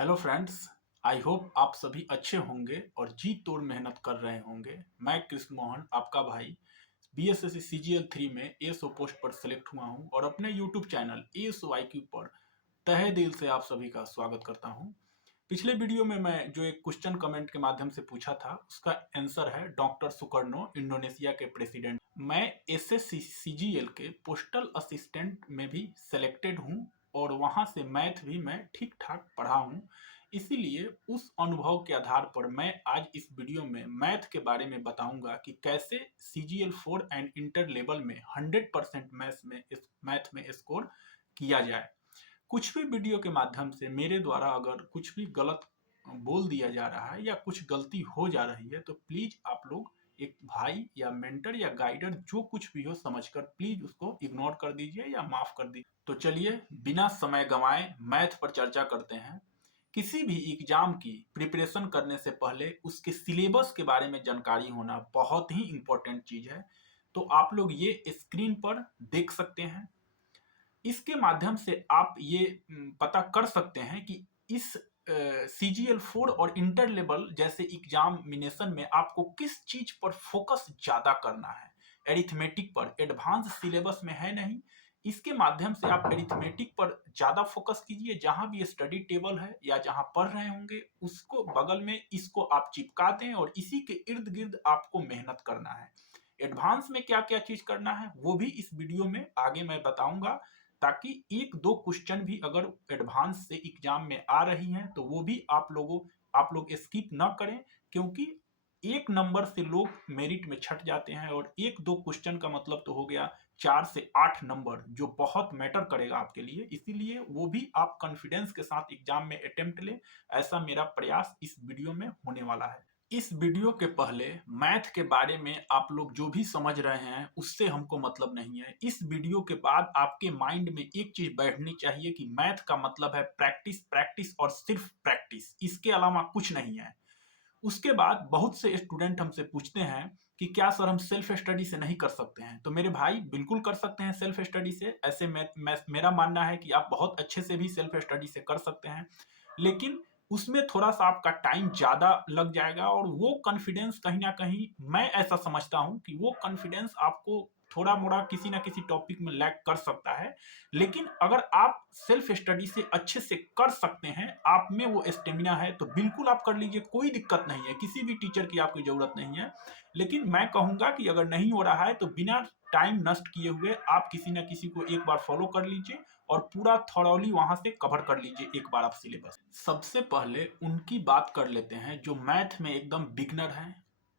Hello friends. I hope आप सभी अच्छे होंगे और जी तोड़ मेहनत कर रहे होंगे। मैं कृष्ण मोहन आपका भाई बीएसएससी सीजीएल 3 में एएसओ पोस्ट पर सेलेक्ट हुआ हूं और अपने यूट्यूब चैनल एएसओ आईक्यू पर तहे दिल से आप सभी का स्वागत करता हूं। पिछले वीडियो में मैं जो एक क्वेश्चन कमेंट के माध्यम से पूछा था उसका आंसर है डॉक्टर सुकर्नो, इंडोनेशिया के प्रेसिडेंट। मैं एसएससी सीजीएल के पोस्टल असिस्टेंट में भी सेलेक्टेड हूं और वहां से मैथ भी मैं ठीक ठाक पढ़ा हूं। इसीलिए उस अनुभव के आधार पर मैं आज इस वीडियो में मैथ के बारे में बताऊंगा कि कैसे सीजीएल 4 एंड इंटर लेवल में 100% मैथ में स्कोर किया जाए। कुछ भी वीडियो के माध्यम से मेरे द्वारा अगर कुछ भी गलत बोल दिया जा रहा है या कुछ गलती हो जा रही है तो प्लीज आप लोग एक भाई या मेंटर या गाइडर जो कुछ भी हो समझकर प्लीज उसको इग्नोर कर दीजिए या माफ कर दीजिए। तो चलिए बिना समय गंवाए मैथ पर चर्चा करते हैं। किसी भी एग्जाम की प्रिपरेशन करने से पहले उसके सिलेबस के बारे में जानकारी होना बहुत ही इंपॉर्टेंट चीज है। तो आप लोग ये स्क्रीन पर देख सकते हैं। इसके माध्यम से आप ये पता कर सकते हैं कि इस सीजीएल 4 और इंटर लेवल जैसे एग्जामिनेशन में आपको किस चीज पर फोकस ज्यादा करना है। एरिथमेटिक पर एडवांस सिलेबस में है नहीं। इसके माध्यम से आप एरिथमेटिक पर ज्यादा फोकस कीजिए। जहां भी स्टडी टेबल है या जहां पढ़ रहे होंगे उसको बगल में इसको आप चिपका दें और इसी के इर्द गिर्द आपको मेहनत करना है। एडवांस में क्या क्या चीज करना है वो भी इस वीडियो में आगे मैं बताऊंगा, ताकि एक दो क्वेश्चन भी अगर एडवांस से एग्जाम में आ रही हैं तो वो भी आप लोग स्किप ना करें। क्योंकि एक नंबर से लोग मेरिट में छट जाते हैं और एक दो क्वेश्चन का मतलब तो हो गया 4 से 8 नंबर, जो बहुत मैटर करेगा आपके लिए। इसीलिए वो भी आप कॉन्फिडेंस के साथ एग्जाम में अटेम्प्ट लें, ऐसा मेरा प्रयास इस वीडियो में होने वाला है। इस वीडियो के पहले मैथ के बारे में आप लोग जो भी समझ रहे हैं उससे हमको मतलब नहीं है। इस वीडियो के बाद आपके माइंड में एक चीज बैठनी चाहिए कि मैथ का मतलब है प्रैक्टिस, प्रैक्टिस और सिर्फ प्रैक्टिस, इसके अलावा कुछ नहीं है। उसके बाद बहुत से स्टूडेंट हमसे पूछते हैं कि क्या सर हम सेल्फ स्टडी से नहीं कर सकते हैं। तो मेरे भाई बिल्कुल कर सकते हैं सेल्फ स्टडी से। ऐसे मेरा मानना है कि आप बहुत अच्छे से भी सेल्फ स्टडी से कर सकते हैं, लेकिन उसमें थोड़ा सा आपका टाइम ज्यादा लग जाएगा और वो कॉन्फिडेंस कहीं ना कहीं, मैं ऐसा समझता हूं कि वो कॉन्फिडेंस आपको थोड़ा मोड़ा किसी ना किसी टॉपिक में लैग कर सकता है। लेकिन अगर आप सेल्फ स्टडी से अच्छे से कर सकते हैं, आप में वो स्टेमिना है, तो बिल्कुल आप कर लीजिए, कोई दिक्कत नहीं है, किसी भी टीचर की आपकी जरूरत नहीं है। लेकिन मैं कहूंगा कि अगर नहीं हो रहा है तो बिना टाइम नष्ट किए हुए आप किसी ना किसी को एक बार फॉलो कर लीजिए और पूरा थॉरोली वहां से कवर कर लीजिए एक बार आप सिलेबस। सबसे पहले उनकी बात कर लेते हैं जो मैथ में एकदम बिगनर हैं,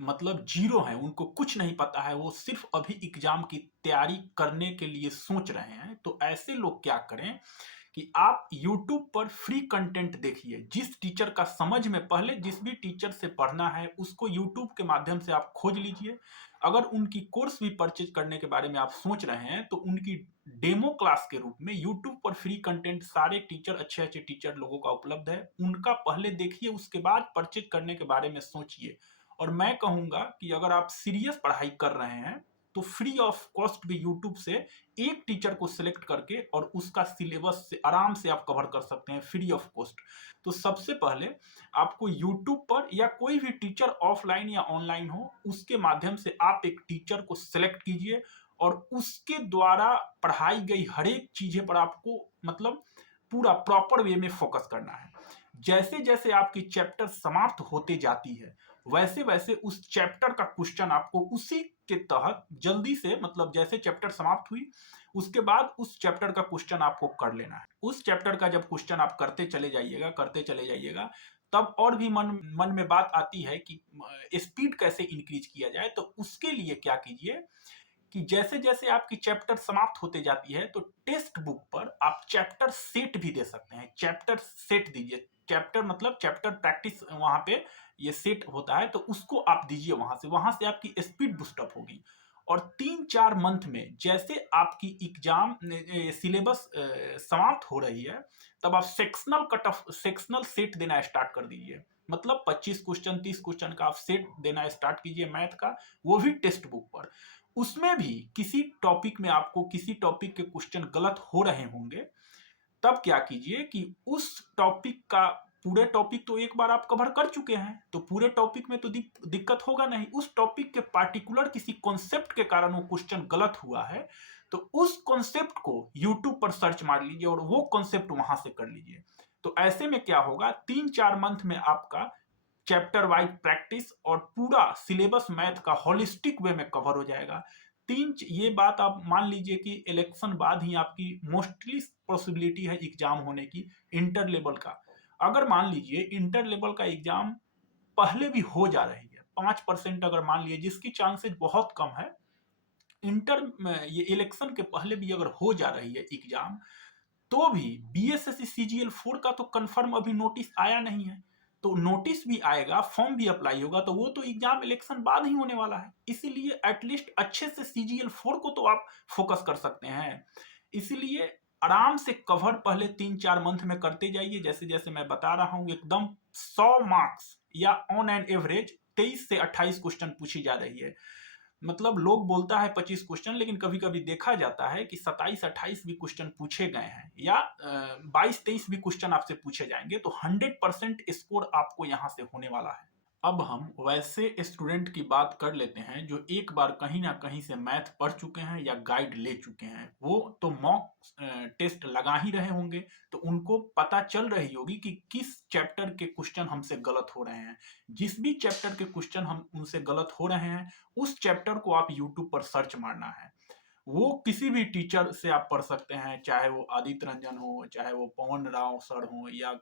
मतलब जीरो है, उनको कुछ नहीं पता है, वो सिर्फ अभी एग्जाम की तैयारी करने के लिए सोच रहे हैं। तो ऐसे लोग क्या करें कि आप YouTube पर फ्री कंटेंट देखिए। जिस टीचर का समझ में, पहले जिस भी टीचर से पढ़ना है उसको YouTube के माध्यम से आप खोज लीजिए। अगर उनकी कोर्स भी परचेज करने के बारे में आप सोच रहे हैं तो उनकी डेमो क्लास के रूप में YouTube पर फ्री कंटेंट सारे टीचर, अच्छे अच्छे टीचर लोगों का उपलब्ध है, उनका पहले देखिए, उसके बाद परचेज करने के बारे में सोचिए। और मैं कहूंगा कि अगर आप सीरियस पढ़ाई कर रहे हैं तो फ्री ऑफ कॉस्ट भी यूट्यूब से एक टीचर को सिलेक्ट करके और उसका सिलेबस से आराम से आप कवर कर सकते हैं फ्री ऑफ कॉस्ट। तो सबसे पहले आपको यूट्यूब पर या कोई भी टीचर ऑफलाइन या ऑनलाइन हो उसके माध्यम से आप एक टीचर को सिलेक्ट कीजिए और उसके द्वारा पढ़ाई गई हर एक चीजें पर आपको, मतलब पूरा प्रॉपर वे में फोकस करना है। जैसे जैसे आपकी चैप्टर समाप्त होते जाती है वैसे वैसे उस चैप्टर का क्वेश्चन आपको उसी के तहत जल्दी से, मतलब जैसे चैप्टर समाप्त हुई उसके बाद उस चैप्टर का क्वेश्चन आपको कर लेना है। उस चैप्टर का जब क्वेश्चन आप करते चले जाइएगा तब और भी मन मन में बात आती है कि स्पीड कैसे इंक्रीज किया जाए। तो उसके लिए क्या कीजिए कि जैसे जैसे आपकी चैप्टर समाप्त होते जाती है तो टेक्स्ट बुक पर आप चैप्टर सेट भी दे सकते हैं। चैप्टर सेट दीजिए, चैप्टर मतलब चैप्टर प्रैक्टिस, वहां पे ये सेट होता है तो उसको आप दीजिए। वहां से आपकी स्पीड बूस्टअप होगी। और 3-4 मंथ में जैसे आपकी एग्जाम सिलेबस समाप्त हो रही है तब आप sectional cut off, sectional set देना स्टार्ट कर दीजिए। मतलब 25 क्वेश्चन 30 क्वेश्चन का आप सेट देना स्टार्ट कीजिए मैथ का, वो भी टेक्स्ट बुक पर। उसमें भी किसी टॉपिक में आपको किसी टॉपिक के क्वेश्चन गलत हो रहे होंगे, तब क्या कीजिए कि उस टॉपिक का पूरे टॉपिक तो एक बार आप कवर कर चुके हैं, तो पूरे टॉपिक में तो दिक्कत होगा नहीं। उस टॉपिक के पार्टिकुलर किसी कॉन्सेप्ट के कारण वो क्वेश्चन गलत हुआ है, तो उस कॉन्सेप्ट को यूट्यूब पर सर्च मार लीजिए और वो कॉन्सेप्ट वहां से कर लीजिए। तो ऐसे में क्या होगा, 3-4 मंथ में आपका चैप्टर वाइज प्रैक्टिस और पूरा सिलेबस मैथ का होलिस्टिक वे में कवर हो जाएगा। ये बात आप मान लीजिए कि इलेक्शन बाद ही आपकी मोस्टली पॉसिबिलिटी है एग्जाम होने की इंटर लेवल का। अगर मान लीजिए इंटर लेवल का एग्जाम पहले भी हो जा रही है, 5% अगर मान लीजिए, जिसकी चांसेस बहुत कम है, इंटर ये इलेक्शन के पहले भी अगर हो जा रही है एग्जाम, तो भी बीएसएससी सीजीएल 4 का तो कंफर्म अभी नोटिस आया नहीं है। तो नोटिस भी आएगा, फॉर्म भी अप्लाई होगा, तो वो तो एग्जाम इलेक्शन बाद ही होने वाला है। इसीलिए एटलीस्ट अच्छे से सीजीएल 4 को तो आप फोकस कर सकते हैं। इसीलिए आराम से कवर पहले 3-4 मंथ में करते जाइए। जैसे जैसे मैं बता रहा हूं, एकदम 100 मार्क्स या ऑन एन एवरेज 23 से 28 क्वेश्चन पूछी जा रही है। मतलब लोग बोलता है 25 क्वेश्चन, लेकिन कभी कभी देखा जाता है कि 27-28 भी क्वेश्चन पूछे गए हैं, या 22-23 भी क्वेश्चन आपसे पूछे जाएंगे। तो 100% स्कोर आपको यहां से होने वाला है। अब हम वैसे स्टूडेंट की बात कर लेते हैं जो एक बार कहीं ना कहीं से मैथ पढ़ चुके हैं या गाइड ले चुके हैं। वो तो मॉक टेस्ट लगा ही रहे होंगे, तो उनको पता चल रही होगी कि किस चैप्टर के क्वेश्चन हमसे गलत हो रहे हैं। जिस भी चैप्टर के क्वेश्चन हम उनसे गलत हो रहे हैं, उस चैप्टर को आप यूट्यूब पर सर्च मारना है। वो किसी भी टीचर से आप पढ़ सकते हैं, चाहे वो आदित्य रंजन हो, चाहे वो पवन राव सर हो, या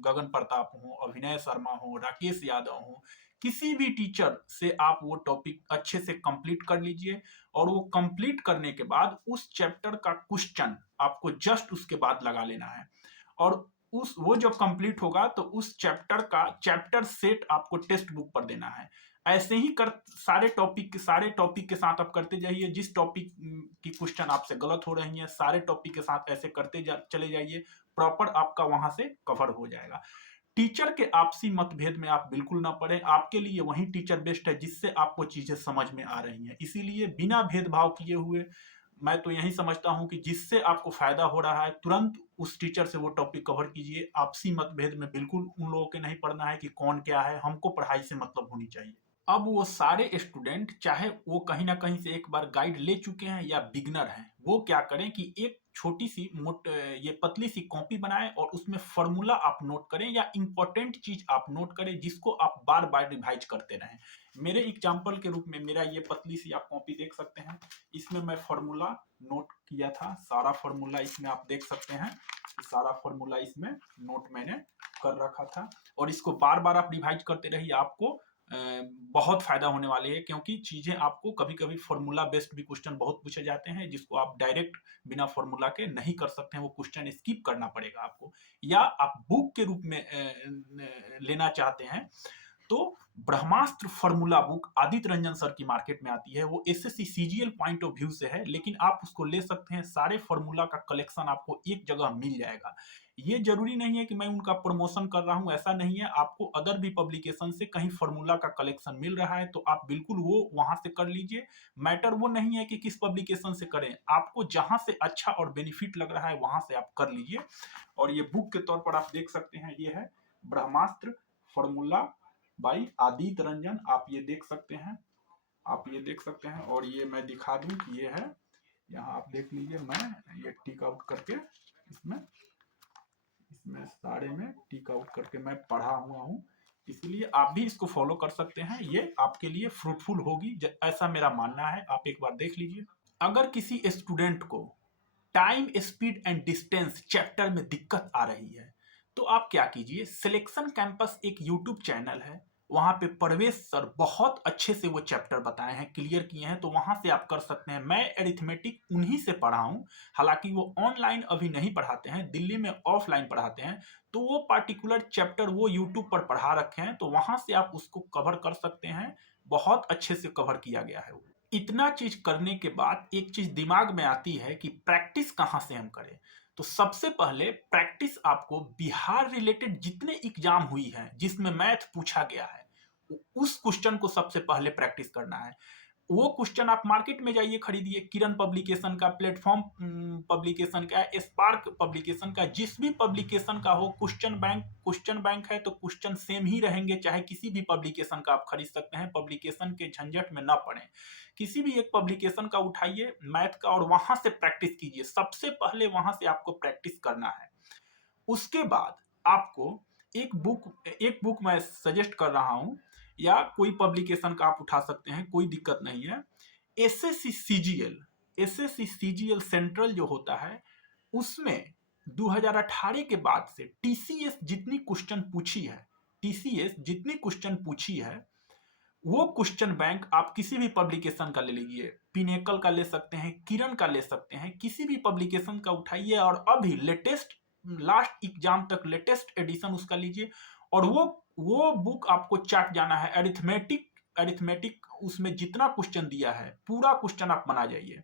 गगन प्रताप हो, अभिनय शर्मा हो, राकेश यादव हो। किसी भी टीचर से आप वो टॉपिक अच्छे से कंप्लीट कर लीजिए, और वो कंप्लीट करने के बाद उस चैप्टर का क्वेश्चन आपको जस्ट उसके बाद लगा लेना है। और वो जब कंप्लीट होगा तो उस चैप्टर का चैप्टर सेट आपको टेक्स्ट बुक पर देना है। ऐसे ही सारे टॉपिक के साथ आप करते जाइए। जिस टॉपिक की क्वेश्चन आपसे गलत हो रही है, सारे टॉपिक के साथ ऐसे करते चले जाइए। प्रॉपर आपका वहां से कवर हो जाएगा। टीचर के आपसी मतभेद में आप बिल्कुल ना पड़े। आपके लिए वही टीचर बेस्ट है जिससे आपको चीजें समझ में आ रही हैं। इसीलिए बिना भेदभाव किए हुए, मैं तो यही समझता हूं कि जिससे आपको फायदा हो रहा है, तुरंत उस टीचर से वो टॉपिक कवर कीजिए। आपसी मतभेद में बिल्कुल उन लोगों के नहीं पढ़ना है कि कौन क्या है। हमको पढ़ाई से मतलब होनी चाहिए। अब वो सारे स्टूडेंट, चाहे वो कहीं ना कहीं से एक बार गाइड ले चुके हैं या बिगनर हैं, वो क्या करें कि एक छोटी सी ये पतली सी कॉपी बनाएं और उसमें फॉर्मूला आप नोट करें या इंपॉर्टेंट चीज आप नोट करें, जिसको आप बार बार रिवाइज करते रहें। मेरे एग्जाम्पल के रूप में मेरा ये पतली सी आप कॉपी देख सकते हैं। इसमें मैं फॉर्मूला नोट किया था, सारा फॉर्मूला इसमें आप देख सकते हैं। सारा फॉर्मूला इसमें नोट मैंने कर रखा था, और इसको बार बार आप रिवाइज करते रहिए। आपको बहुत फायदा होने वाली है, क्योंकि चीजें आपको कभी कभी फॉर्मूला बेस्ड भी क्वेश्चन बहुत पूछे जाते हैं, जिसको आप डायरेक्ट बिना फॉर्मूला के नहीं कर सकते हैं। वो क्वेश्चन स्किप करना पड़ेगा आपको, या आप बुक के रूप में लेना चाहते हैं तो Brahmastra formula book Aditya Ranjan sir की मार्केट में आती है। वो SSC CGL point of view से है, लेकिन आप उसको ले सकते हैं। सारे फॉर्मूला का कलेक्शन आपको एक जगह मिल जाएगा। ये जरूरी नहीं है कि मैं उनका प्रमोशन कर रहा हूं, ऐसा नहीं है। आपको अदर भी पब्लिकेशन से कहीं फॉर्मूला का कलेक्शन मिल रहा है तो आप बिल्कुल वो वहां से कर लीजिए। मैटर वो नहीं है कि किस पब्लिकेशन से करें, आपको जहां से अच्छा और बेनिफिट लग रहा है वहां से आप कर लीजिए। और ये बुक के तौर पर आप देख सकते हैं, ये है ब्रह्मास्त्र फॉर्मूला बाई आदित्य रंजन। आप ये देख सकते हैं, आप ये देख सकते हैं। और ये मैं दिखा दूं कि ये है, यहाँ आप देख लीजिए। मैं ये टिक आउट करके इसमें सारे में टिक आउट करके मैं पढ़ा हुआ हूँ। इसलिए आप भी इसको फॉलो कर सकते हैं, ये आपके लिए फ्रूटफुल होगी, ऐसा मेरा मानना है। आप एक बार देख लीजिए। अगर किसी स्टूडेंट को time, speed and distance chapter में दिक्कत आ रही है, तो आप क्या कीजिए, सिलेक्शन कैंपस एक यूट्यूब चैनल है, वहां पे परवेश सर बहुत अच्छे से वो चैप्टर बताए हैं, क्लियर किए हैं, तो वहां से आप कर सकते हैं। मैं एरिथमेटिक उन्हीं से पढ़ा हूं, हालांकि वो ऑनलाइन अभी नहीं पढ़ाते हैं, दिल्ली में ऑफलाइन पढ़ाते हैं। तो वो पार्टिकुलर चैप्टर वो यूट्यूब पर पढ़ा रखे हैं, तो वहां से आप उसको कवर कर सकते हैं। बहुत अच्छे से कवर किया गया है वो। इतना चीज करने के बाद एक चीज दिमाग में आती है कि प्रैक्टिस कहां से हम करें। तो सबसे पहले प्रैक्टिस आपको बिहार रिलेटेड जितने एग्जाम हुई हैं जिसमें मैथ पूछा गया है, उस क्वेश्चन को सबसे पहले प्रैक्टिस करना है। वो क्वेश्चन आप मार्केट में जाइए खरीदिए, किरण पब्लिकेशन का, प्लेटफॉर्म पब्लिकेशन का, स्पार्क पब्लिकेशन का, जिस भी पब्लिकेशन का हो। क्वेश्चन बैंक है तो क्वेश्चन सेम ही रहेंगे, चाहे किसी भी पब्लिकेशन का आप खरीद सकते हैं। पब्लिकेशन के झंझट में ना पड़े, किसी भी एक पब्लिकेशन का उठाइए मैथ का और वहां से प्रैक्टिस कीजिए। सबसे पहले वहां से आपको प्रैक्टिस करना है। उसके बाद आपको एक बुक मैं सजेस्ट कर रहा हूं, या कोई पब्लिकेशन का आप उठा सकते हैं, कोई दिक्कत नहीं है। एसएससी सीजीएल सेंट्रल जो होता है, उसमें 2018 के बाद से टीसीएस जितनी क्वेश्चन पूछी है, वो क्वेश्चन बैंक आप किसी भी पब्लिकेशन का ले लीजिए, पिनेकल का ले सकते हैं, किरण का ले सकते हैं, किसी भी पब्लिकेशन का उठाइए और अभी लेटेस्ट, लास्ट एग्जाम तक लेटेस्ट एडिशन उसका लीजिए। और वो बुक आपको चाट जाना है। अरिथमेटिक उसमें जितना क्वेश्चन दिया है पूरा क्वेश्चन आप बना जाइए,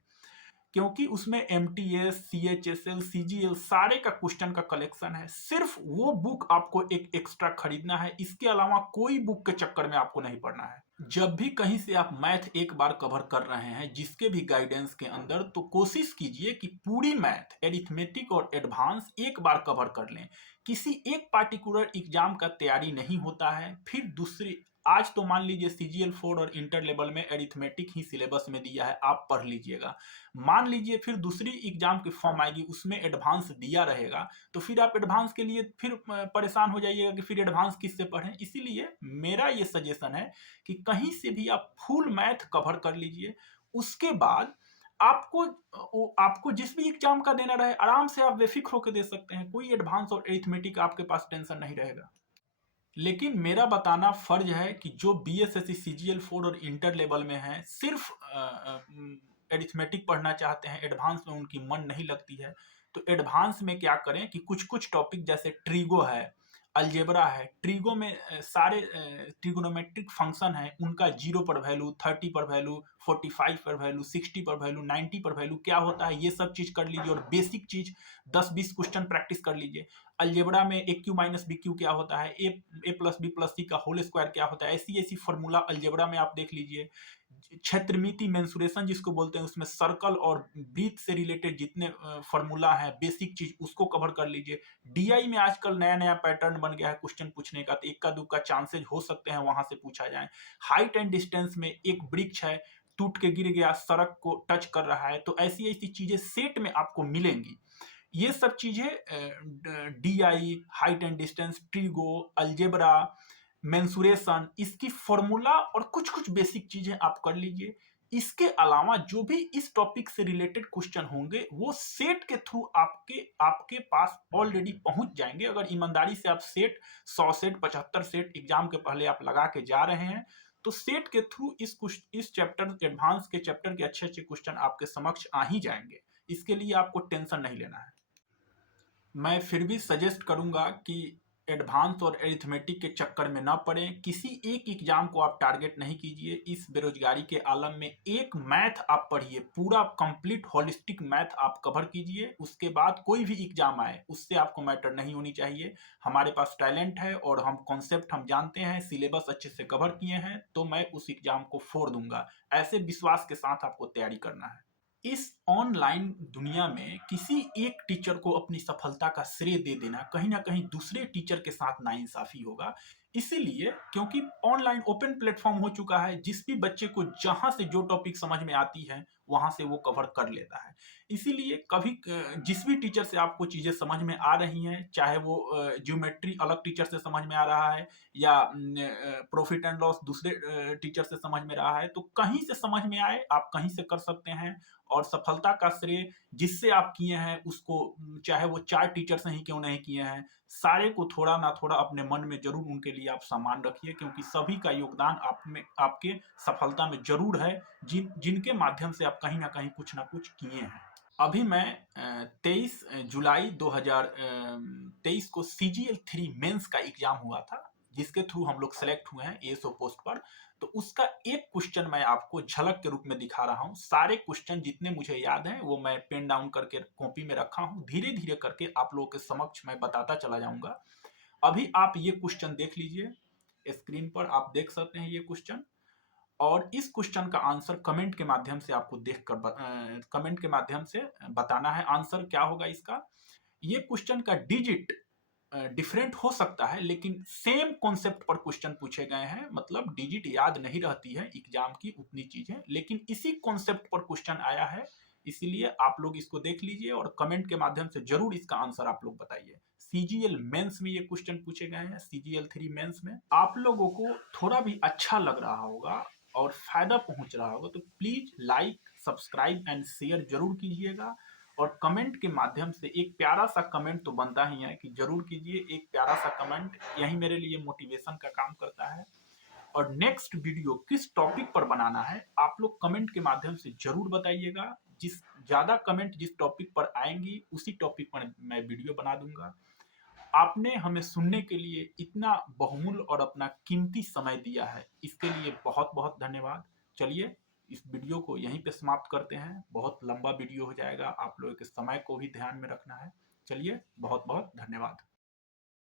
क्योंकि उसमें एमटीएस, सीएचएसएल, सीजीएल सारे का क्वेश्चन का कलेक्शन है। सिर्फ वो बुक आपको एक एक्स्ट्रा खरीदना है, इसके अलावा कोई बुक के चक्कर में आपको नहीं पड़ना है। जब भी कहीं से आप मैथ एक बार कवर कर रहे हैं जिसके भी गाइडेंस के अंदर, तो कोशिश कीजिए कि पूरी मैथ, एरिथमेटिक और एडवांस एक बार कवर कर लें। किसी एक पार्टिकुलर एग्जाम का तैयारी नहीं होता है, फिर दूसरी, आज तो मान लीजिए सीजीएल 4 और इंटर लेवल में एरिथमेटिक ही सिलेबस में दिया है, आप पढ़ लीजिएगा। मान लीजिए फिर दूसरी एग्जाम की फॉर्म आएगी, उसमें एडवांस दिया रहेगा, तो फिर आप एडवांस के लिए फिर परेशान हो जाइएगा कि फिर एडवांस किससे पढ़ें। इसीलिए मेरा ये सजेशन है कि कहीं से भी आप फुल मैथ कवर कर लीजिए। उसके बाद आपको जिस भी एग्जाम का देना रहे, आराम से आप बेफिक्र होकर दे सकते हैं। कोई एडवांस और एरिथमेटिक आपके पास टेंशन नहीं रहेगा। लेकिन मेरा बताना फर्ज है कि जो बीएसएससी सीजीएल 4 और इंटर लेवल में है, सिर्फ एरिथमेटिक पढ़ना चाहते हैं, एडवांस में उनकी मन नहीं लगती है, तो एडवांस में क्या करें कि कुछ कुछ टॉपिक जैसे ट्रीगो है, अलजेब्रा है। ट्रीगो में सारे ट्रिगोनोमेट्रिक फंक्शन है, उनका 0 पर वैल्यू, 30 पर वैल्यू, 45 पर वैल्यू, 60 पर वैल्यू, 90 पर वैल्यू क्या होता है, ये सब चीज कर लीजिए। और बेसिक चीज 10-20 क्वेश्चन प्रैक्टिस कर लीजिए। अलजेब्रा में ए क्यू माइनस बी क्यू क्या होता है, ए प्लस बी प्लस सी का होल स्क्वायर क्या होता है, ऐसी ऐसी फॉर्मूला अलजेब्रा में आप देख लीजिए। क्षेत्रमिति मेंसुरेशन जिसको बोलते हैं, उसमें सर्कल और ब्रीथ से रिलेटेड जितने फॉर्मूला है, बेसिक चीज उसको कवर कर लीजिए। डीआई में आजकल नया नया पैटर्न बन गया है क्वेश्चन पूछने का, तो इक्का दुक्का चांसेज हो सकते हैं वहां से पूछा जाए। हाइट एंड डिस्टेंस में एक वृक्ष है, टूट के गिर गया, सड़क को टच कर रहा है, तो ऐसी ऐसी चीजें सेट में आपको मिलेंगी। ये सब चीजें DI, height and distance, trigo, algebra, mensuration, इसकी फॉर्मूला और कुछ कुछ बेसिक चीजें आप कर लीजिए। इसके अलावा जो भी इस टॉपिक से रिलेटेड क्वेश्चन होंगे, वो सेट के थ्रू आपके आपके पास ऑलरेडी पहुंच जाएंगे। अगर ईमानदारी से आप सेट 100 सेट, 75 सेट एग्जाम के पहले आप लगा के जा रहे हैं, तो सेट के थ्रू इस चैप्टर, एडवांस के चैप्टर के अच्छे अच्छे क्वेश्चन आपके समक्ष आ ही जाएंगे। इसके लिए आपको टेंशन नहीं लेना है। मैं फिर भी सजेस्ट करूंगा कि एडवांस और एरिथमेटिक के चक्कर में ना पड़ें। किसी एक एग्जाम को आप टारगेट नहीं कीजिए। इस बेरोजगारी के आलम में एक मैथ आप पढ़िए, पूरा कंप्लीट होलिस्टिक मैथ आप कवर कीजिए। उसके बाद कोई भी एग्जाम आए उससे आपको मैटर नहीं होनी चाहिए। हमारे पास टैलेंट है और हम कॉन्सेप्ट हम जानते हैं, सिलेबस अच्छे से कवर किए हैं, तो मैं उस एग्जाम को फोड़ दूंगा। ऐसे विश्वास के साथ आपको तैयारी करना है। इस ऑनलाइन दुनिया में किसी एक टीचर को अपनी सफलता का श्रेय दे देना कहीं ना कहीं दूसरे टीचर के साथ नाइंसाफी होगा। इसीलिए, क्योंकि ऑनलाइन ओपन प्लेटफॉर्म हो चुका है, जिस भी बच्चे को जहां से जो टॉपिक समझ में आती है वहां से वो कवर कर लेता है। इसीलिए कभी जिस भी टीचर से आपको चीजें समझ में आ रही हैं, चाहे वो ज्योमेट्री अलग टीचर से समझ में आ रहा है, या प्रॉफिट एंड लॉस दूसरे टीचर से समझ में रहा है, तो कहीं से समझ में आए आप कहीं से कर सकते हैं। और सफलता का श्रेय जिससे आप किए हैं उसको, चाहे वो 4 टीचर से ही क्यों नहीं किए हैं, सारे को थोड़ा ना थोड़ा अपने मन में जरूर उनके लिए आप सम्मान रखिए, क्योंकि सभी का योगदान आप में, आपके सफलता में जरूर है, जिनके माध्यम से आप कहीं ना कुछ किए हैं। अभी मैं 23 जुलाई 2023 को CGL 3 मेंस का एग्जाम हुआ था, जिसके थ्रू हम लोग सेलेक्ट हुए हैं एएसओ पोस्ट पर। तो उसका एक क्वेश्चन मैं आपको झलक के रूप में दिखा रहा हूं। सारे क्वेश्चन जितने मुझे याद हैं वो मैं पेन डाउन करके कॉपी में रखा हूं, धीरे धीरे करके आप लोगों के समक्ष मैं बताता चला जाऊंगा। अभी आप ये क्वेश्चन देख लीजिए, स्क्रीन पर आप देख सकते हैं ये क्वेश्चन। और इस क्वेश्चन का आंसर कमेंट के माध्यम से आपको कमेंट के माध्यम से बताना है। आंसर क्या होगा इसका? ये क्वेश्चन का डिजिट डिफरेंट हो सकता है, लेकिन सेम कॉन्सेप्ट पर क्वेश्चन पूछे गए हैं, मतलब डिजिट याद नहीं रहती है एग्जाम की उतनी चीजें, लेकिन इसी कॉन्सेप्ट पर क्वेश्चन आया है। इसीलिए आप लोग इसको देख लीजिए और कमेंट के माध्यम से जरूर इसका आंसर आप लोग बताइए। सीजीएल मेंस में ये क्वेश्चन पूछे गए हैं, सीजीएल 3 मेंस में। आप लोगों को थोड़ा भी अच्छा लग रहा होगा और फायदा पहुंच रहा होगा तो please like, subscribe and share जरूर कीजिएगा। और कमेंट के माध्यम से एक प्यारा सा कमेंट तो बनता ही है कि जरूर कीजिए एक प्यारा सा कमेंट, यही मेरे लिए मोटिवेशन का काम करता है। और नेक्स्ट वीडियो किस टॉपिक पर बनाना है आप लोग कमेंट के माध्यम से जरूर बताइएगा। जिस ज्यादा कमेंट जिस टॉपिक पर आएंगी उसी टॉपिक पर मैं वीडियो बना दूंगा। आपने हमें सुनने के लिए इतना बहुमूल्य और अपना कीमती समय दिया है, इसके लिए बहुत बहुत धन्यवाद। चलिए इस वीडियो को यहीं पे समाप्त करते हैं, बहुत लंबा वीडियो हो जाएगा, आप लोगों के समय को भी ध्यान में रखना है। चलिए बहुत बहुत धन्यवाद।